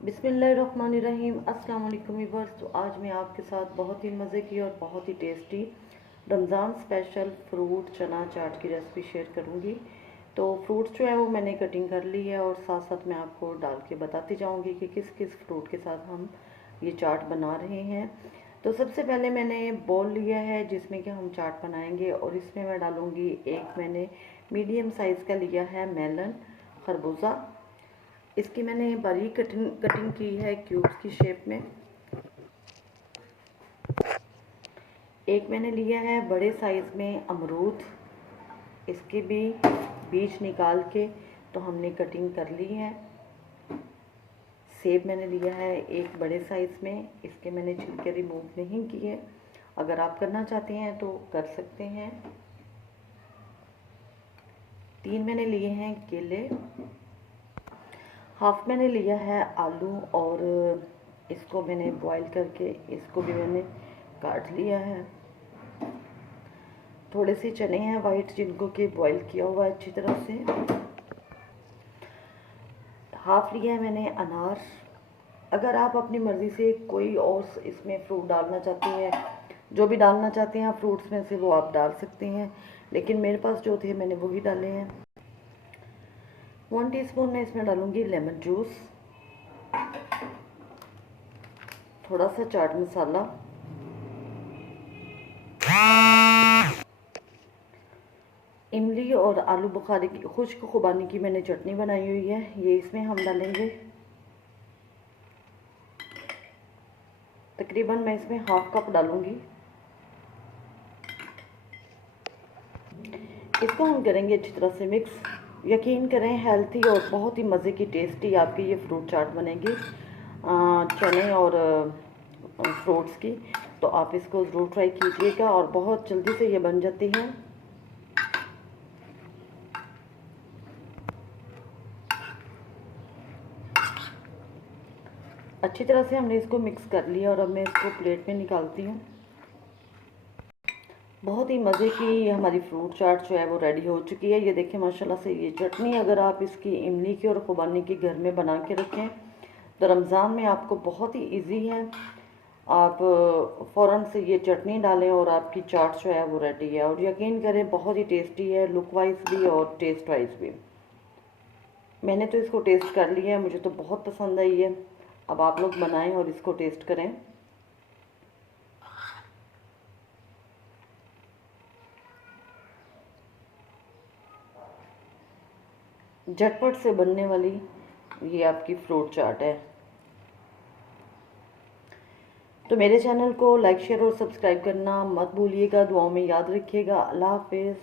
बिस्मिल्लाहिर्रहमानिर्रहीम। अस्सलाम वालेकुम व्यूअर्स। तो आज मैं आपके साथ बहुत ही मज़े की और बहुत ही टेस्टी रमज़ान स्पेशल फ्रूट चना चाट की रेसिपी शेयर करूंगी। तो फ्रूट्स जो है वो मैंने कटिंग कर ली है और साथ साथ मैं आपको डाल के बताती जाऊंगी कि किस किस फ्रूट के साथ हम ये चाट बना रहे हैं। तो सबसे पहले मैंने बॉल लिया है जिसमें कि हम चाट बनाएंगे और इसमें मैं डालूंगी एक मैंने मीडियम साइज़ का लिया है मेलन खरबूजा। इसकी मैंने बारीक कटिंग की है क्यूब्स की शेप में। एक मैंने लिया है बड़े साइज़ में अमरूद, इसके भी बीज निकाल के तो हमने कटिंग कर ली है। सेब मैंने लिया है एक बड़े साइज़ में, इसके मैंने छिलके रिमूव नहीं किए। अगर आप करना चाहते हैं तो कर सकते हैं। 3 मैंने लिए हैं केले, हाफ मैंने लिया है आलू और इसको मैंने बॉईल करके इसको भी मैंने काट लिया है। थोड़े से चने हैं वाइट जिनको कि बॉईल किया हुआ है अच्छी तरह से। हाफ लिया है मैंने अनार। अगर आप अपनी मर्ज़ी से कोई और इसमें फ्रूट डालना चाहते हैं, जो भी डालना चाहते हैं फ्रूट्स में से वो आप डाल सकते हैं, लेकिन मेरे पास जो थे मैंने वही डाले हैं। 1 टीस्पून मैं इसमें डालूंगी लेमन जूस, थोड़ा सा चाट मसाला, इमली और आलू बुखारे की खुश्क खुबानी की मैंने चटनी बनाई हुई है, ये इसमें हम डालेंगे। तकरीबन मैं इसमें हाफ कप डालूंगी। इसको हम करेंगे अच्छी तरह से मिक्स। यकीन करें हेल्थी और बहुत ही मज़े की टेस्टी आपकी ये फ्रूट चाट बनेगी चने और फ्रूट्स की। तो आप इसको ज़रूर ट्राई कीजिएगा और बहुत जल्दी से ये बन जाती है। अच्छी तरह से हमने इसको मिक्स कर लिया और अब मैं इसको प्लेट में निकालती हूँ। बहुत ही मज़े की हमारी फ्रूट चाट जो है वो रेडी हो चुकी है। ये देखिए माशाल्लाह से ये चटनी अगर आप इसकी इमली की और खुबानी की घर में बना के रखें तो रमज़ान में आपको बहुत ही इजी है। आप फ़ौरन से ये चटनी डालें और आपकी चाट जो है वो रेडी है। और यकीन करें बहुत ही टेस्टी है, लुक वाइज भी और टेस्ट वाइज भी। मैंने तो इसको टेस्ट कर लिया है, मुझे तो बहुत पसंद आई है। अब आप लोग बनाएं और इसको टेस्ट करें। झटपट से बनने वाली ये आपकी फ्रूट चाट है। तो मेरे चैनल को लाइक शेयर और सब्सक्राइब करना मत भूलिएगा। दुआओं में याद रखिएगा। अल्लाह हाफिज़।